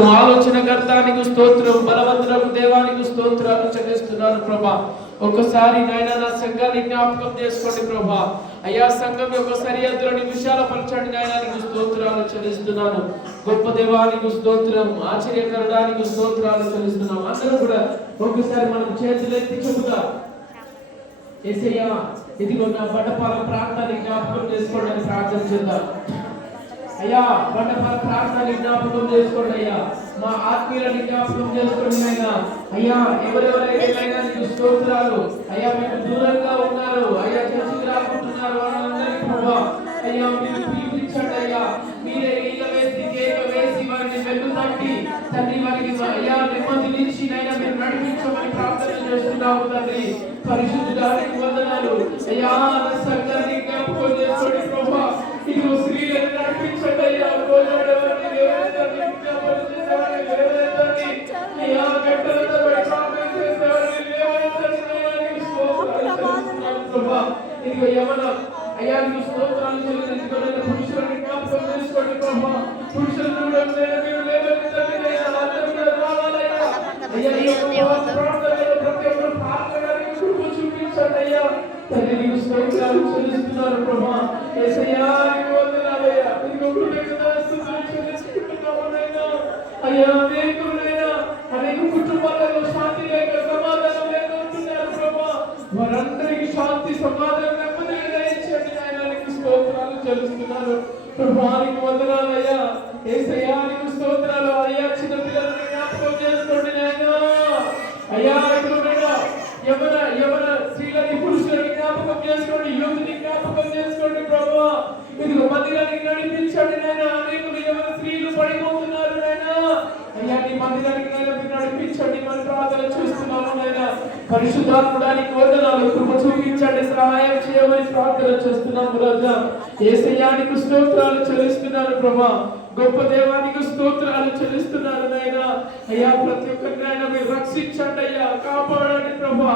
స్తోత్రం, ఆలోచనకర్త నీకు స్తోత్రం, బలవంతులకు దేవానికి స్తోత్రాలు చెల్లిస్తున్నాను ప్రభా. ఒక్కసారి నాయన నా సంఘాన్ని జ్ఞాపకం చేసుకోండి ప్రభా. అయ్యా సంఘం యొక్క సరిహద్దులను విశాలపరచండి నాయన, నీకు స్తోత్రాలు చెల్లిస్తున్నాను. గొప్ప దేవానికి స్తోత్రం, ఆశ్చర్యకరడానికి స్తోత్రాలు చెల్లిస్తున్నాం. అందరూ కూడా ఒక్కసారి మనం చేతులెత్తి చెబుతా, యేసయ్యా ఇదిగో నా బడపాల ప్రాంతాన్ని జ్ఞాపకం చేసుకోండి అని ప్రార్థన చేద్దాం. అయ్యా బడపాల ప్రాంతాన్ని జ్ఞాపకం చేసుకోండి అయ్యా, మా ఆత్మీయులని జ్ఞాపకం చేసుకోండి అయినా. అయ్యా ఎవరెవరైతే నీకు స్తోత్రాలు అయ్యా మీకు దూరంగా ఉన్నారు, అయ్యా చర్చికి రాకుంటున్నారు వాళ్ళందరికీ ప్రభా అయ్యా మీరు పిలిపించండి అయ్యా. మీరే ఈగ వేసి కేక వేసి వారిని వెన్నుతట్టి తండ్రి వారికి అయ్యా నెమ్మదినిచ్చి నైనా మీరు నడిపించమని ప్రార్థన చేస్తున్నాము తండ్రి. పరిశుద్ధుడానికి వందనాలు అయ్యా. నా సంఘాన్ని జ్ఞాపకం చేసుకోండి ప్రభా. ఇదిగో స్త్రీలను నడిపించండి అయ్యా. అయ్యా గంటలతో ప్రార్థన చేసేవారిని ప్రభా. ఇదిగో యవన అయ్యా నీకు స్తోత్రాలు చెల్లించుకోండి. పురుషులను జ్ఞాపకం చేసుకోండి ప్రభా. పురుషులను కూడా మీరు లేవనెత్తండి అందరూ కూడా రావాలయ్యా. అయ్యా ఈ ప్రార్థనలో ప్రతి ఒక్కరు పాల్గొనడానికి కృప చూపించండి అయ్యా. తండ్రి నీకు స్తోత్రాలు చెల్లిస్తున్నాను ప్రభా. యేసయ్యా నీకు వందనాలయ్యా. ఇదిగో కృతజ్ఞతాస్తుతులు చెల్లించుకుంటున్నామనైనా. అయ్యా అనేక కుటుంబాలలో శాంతి లేక సమాధానం లేక ఉంటున్నారు ప్రభా. వారందరికీ శాంతి సమాధానం స్తోత్రాలు చెల్లిస్తున్నాను ప్రభా. నీకు వందనాలయ్యా. యేసయ్యా నీకు స్తోత్రాలు అయ్యా. చిన్న పిల్లలను జ్ఞాపకం చేసుకోండి నాయనా. అయ్యా యవన స్త్రీలని పురుషులని జ్ఞాపకం చేసుకోండి, యువతిని జ్ఞాపకం చేసుకోండి ప్రభా. ఇదిగో మందిరానికి నడిపించండి నాయనా. అనేకులు యవన స్త్రీలు పడిపోతున్నారు నాయనా. అయ్యా నీ మందిరానికి నాయనా మీరు నడిపించండి మన ప్రార్థన చేస్తున్నాము నాయనా. పరిశుద్ధాత్ముడానికి వందనాలు, కృప చూపించండి, సహాయం చేయమని ప్రార్థన చేస్తున్నాము రాజా. యేసయ్యానికి స్తోత్రాలు చెల్లిస్తున్నాను ప్రభా. గొప్ప దేవానికి స్తోత్రాలు చెల్లిస్తున్నాను నాయనా. అయ్యా ప్రతి ఒక్కరిని ఆయన మీరు రక్షించండి అయ్యా, కాపాడండి ప్రభా.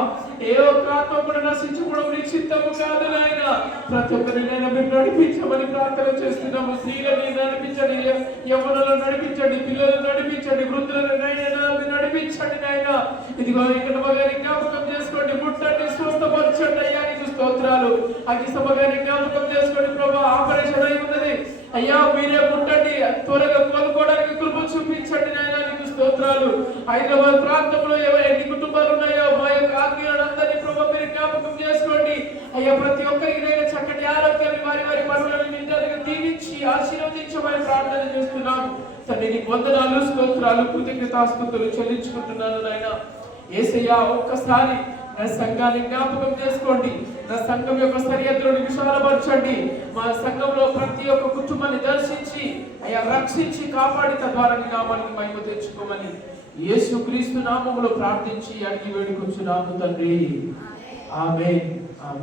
ఏ ఒక్క ఆత్మ కూడా నశించుకోవడం నీ చిత్తము కాదు నాయనా. ప్రతి ఒక్కరిని ఆయన మీరు నడిపించమని ప్రార్థన చేస్తున్నాము. స్త్రీలని నడిపించండి, యవ్వనులను నడిపించండి, పిల్లలను నడిపించండి, వృద్ధులను నాయనా మీరు నడిపించండి నాయనా. ఇదిగో ఇక్కడ మగాని జ్ఞాపకం చేసుకోండి, ముట్టండి, స్వస్థపరచండి అయ్యా. నీకు స్తోత్రాలు. అగ్గి సభగాని జ్ఞాపకం చేసుకోండి ప్రభా. ఆపరేషన్ అయి ఉన్నది అయ్యా, మీరే ముట్టండి, త్వరగా కోలుకోవడానికి కృప చూపించండి నాయనా. నీకు స్తోత్రాలు. హైదరాబాద్ ప్రాంతంలో ఎన్ని కుటుంబాలు ఉన్నాయో మా యొక్క ఆత్మీయులందరినీ ప్రభా మీరు జ్ఞాపకం చేసుకోండి అయ్యా. ప్రతి ఒక్కరికి నేను చక్కటి ఆరోగ్యాన్ని వారి వారి పనులను నిండుగా దీవించి ఆశీర్వదించమని ప్రార్థన చేస్తున్నాము తండ్రి. నీకు వందనాలు, స్తోత్రాలు, కృతజ్ఞతాస్తుతులు చెల్లించుకుంటున్నాను నాయన. యేసయ్యా ఒక్కసారి నా సంఘాన్ని జ్ఞాపకం చేసుకోండి. నా సంఘం యొక్క సరిహద్దులను విశాలపరచండి. మా సంఘంలో ప్రతి ఒక్క కుటుంబాన్ని దర్శించి అయ్యా రక్షించి కాపాడి తద్వారా నీ నామానికి మహిమ తెచ్చుకోమని యేసుక్రీస్తు నామములో ప్రార్థించి అడిగి వేడుకొంచున్నాము తండ్రి. ఆమేన్.